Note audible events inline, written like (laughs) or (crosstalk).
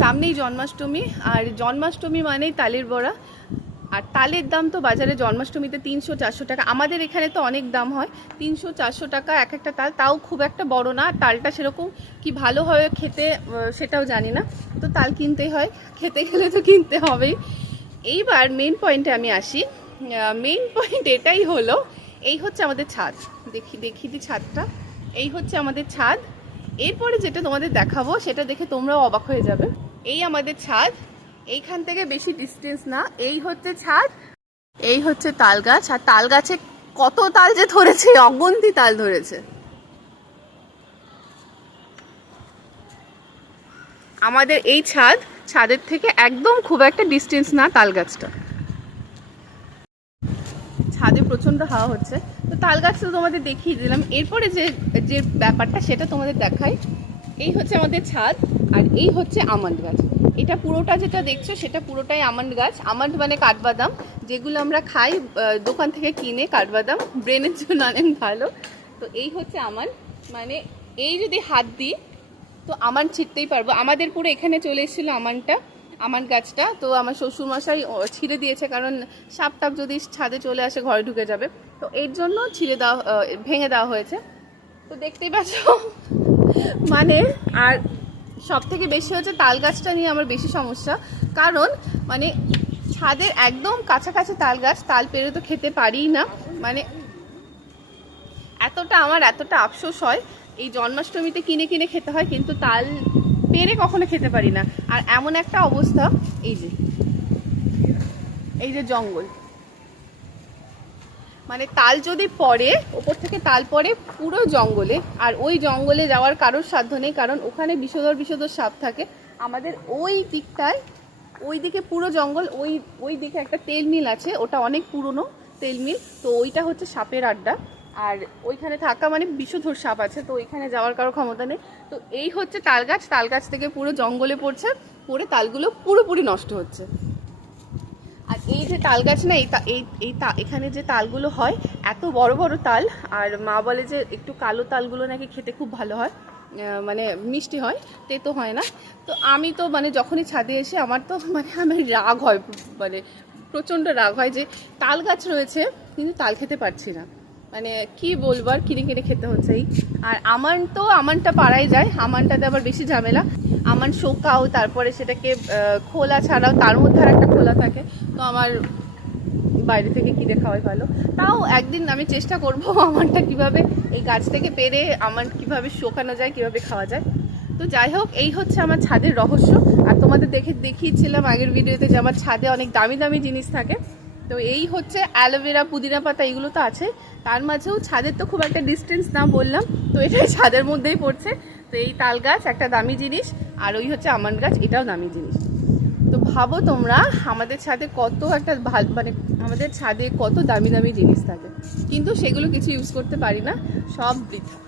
সামনেই জন্মাষ্টমী, আর জন্মাষ্টমী মানেই তালের বড়া। আর তালের দাম তো বাজারে জন্মাষ্টমীতে তিনশো চারশো টাকা। আমাদের এখানে তো অনেক দাম হয়। তিনশো চারশো টাকা এক একটা তাল। তাও খুব একটা বড় না। তালটা সেরকম কি ভালো হয় খেতে সেটাও জানি না। তো তাল কিনতেই হয়। খেতে গেলে তো কিনতে হবেই। এইবার মেন পয়েন্টে আমি আসি। মেন পয়েন্ট এটাই হলো, এই হচ্ছে আমাদের ছাদ। দেখি দেখি দি ছাদটা। এই হচ্ছে আমাদের ছাদ। এরপরে যেটা তোমাদের দেখাবো, সেটা দেখে তোমরাও অবাক হয়ে যাবে। এই আমাদের ছাদ। এইখান থেকে বেশি ডিস্টেন্স না। এই হচ্ছে ছাদ, এই হচ্ছে তাল গাছ আর তাল গাছে কত তাল যে ধরেছে, অগন্তি তাল ধরেছে। আমাদের এই ছাদ, ছাদের থেকে একদম খুব একটা ডিস্টেন্স না তাল গাছটা ছাদে প্রচণ্ড হাওয়া হচ্ছে। তো তাল গাছটা তোমাদের দেখিয়ে দিলাম। এরপরে যে যে ব্যাপারটা, সেটা তোমাদের দেখাই। এই হচ্ছে আমাদের ছাদ আর এই হচ্ছে আমন্ড গাছ। এটা পুরোটা যেটা দেখছ, সেটা পুরোটাই আমন্ড গাছ। আমন্ড মানে কাঠবাদাম, যেগুলো আমরা খাই দোকান থেকে কিনে কাঠবাদাম। ব্রেনের জন্য অনেক ভালো। তো এই হচ্ছে আমন্ড। মানে এই যদি হাত দিই, তো আমান ছিঁড়তেই পারব। আমাদের পুরো এখানে চলে এসেছিল আমানটা আমান গাছটা, তো আমার শ্বশুরমশাই ছিঁড়ে দিয়েছে কারণ সাপ টাপ যদি ছাদে চলে আসে ঘরে ঢুকে যাবে। তো এর জন্য ছিঁড়ে দেওয়া ভেঙে দেওয়া হয়েছে। তো দেখতেই পাচ্ছ মানে আর সব থেকে বেশি হচ্ছে তাল গাছটা নিয়ে আমার বেশি সমস্যা। কারণ মানে ছাদের একদম কাছাকাছি তাল গাছ, তাল পেরে তো খেতে পারিই না। মানে এতটা আমার এতটা আফসোস হয়। এই জন্মাষ্টমীতে কিনে কিনে খেতে হয়, কিন্তু তাল পেরে কখনো খেতে পারি না। আর এমন একটা অবস্থা, এই যে এই যে জঙ্গল। মানে তাল যদি পড়ে, ওপর থেকে তাল পড়ে পুরো জঙ্গলে, আর ওই জঙ্গলে যাওয়ার কারোর সাধ্য নেই, কারণ ওখানে বিষধর বিষধর সাপ থাকে। আমাদের ওই দিকটায়, ওই দিকে পুরো জঙ্গল, ওই ওই দিকে একটা তেল মিল আছে, ওটা অনেক পুরনো তেল মিল তো ওইটা হচ্ছে সাপের আড্ডা। আর ওইখানে থাকা মানে বিষধর সাপ আছে, তো ওইখানে যাওয়ার কারও ক্ষমতা নেই। তো এই হচ্ছে তাল গাছ তাল গাছ থেকে পুরো জঙ্গলে পড়ছে, পড়ে তালগুলো পুরোপুরি নষ্ট হচ্ছে। আর এই যে তাল গাছ না, এই তা- এই এই তা- এখানে যে তালগুলো হয়, এত বড় বড় তাল, আর মা বলে যে একটু কালো তালগুলো নাকি খেতে খুব ভালো হয় মানে মিষ্টি হয়, তেতো হয় না। তো আমি তো মানে যখনই ছাদে এসে আমার তো মানে আমার রাগ হয় মানে প্রচণ্ড রাগ হয় যে তাল গাছ রয়েছে, কিন্তু তাল খেতে পারছি না। মানে কি বলব আর কিনে কিনে খেতে হচ্ছে এই। আর আমান তো, আমানটা পাড়াই যায়, আমানটাতে আবার বেশি ঝামেলা। আমান শোকাও, তারপরে সেটাকে খোলা ছাড়াও, তার মধ্যে আর একটা খোলা থাকে। তো আমার বাইরে থেকে কিনে খাওয়াই ভালো। তাও একদিন আমি চেষ্টা করব (laughs) আমারটা কীভাবে এই গাছ থেকে পেরে আমার কীভাবে শোকানো যায়, কীভাবে খাওয়া যায়। তো যাই হোক, এই হচ্ছে আমার ছাদের রহস্য। আর তোমাদের দেখে দেখিয়েছিলাম আগের ভিডিওতে যে আমার ছাদে অনেক দামি দামি জিনিস থাকে। তো এই হচ্ছে অ্যালোভেরা পুদিনা পাতা, এগুলো তো আছে। তার মাঝেও ছাদের তো খুব একটা ডিস্টেন্স না বললাম, তো এটাই (laughs) ছাদের মধ্যেই পড়ছে। তো এই তাল গাছ একটা দামি জিনিস, আর ওই হচ্ছে আমান গাছ, এটাও দামি জিনিস। তো ভাবো তোমরা, আমাদের ছাদে কত একটা ভালো মানে আমাদের ছাদে কত দামি দামি জিনিস থাকে। কিন্তু সেগুলো কিছু ইউজ করতে পারি না, সব বৃথা।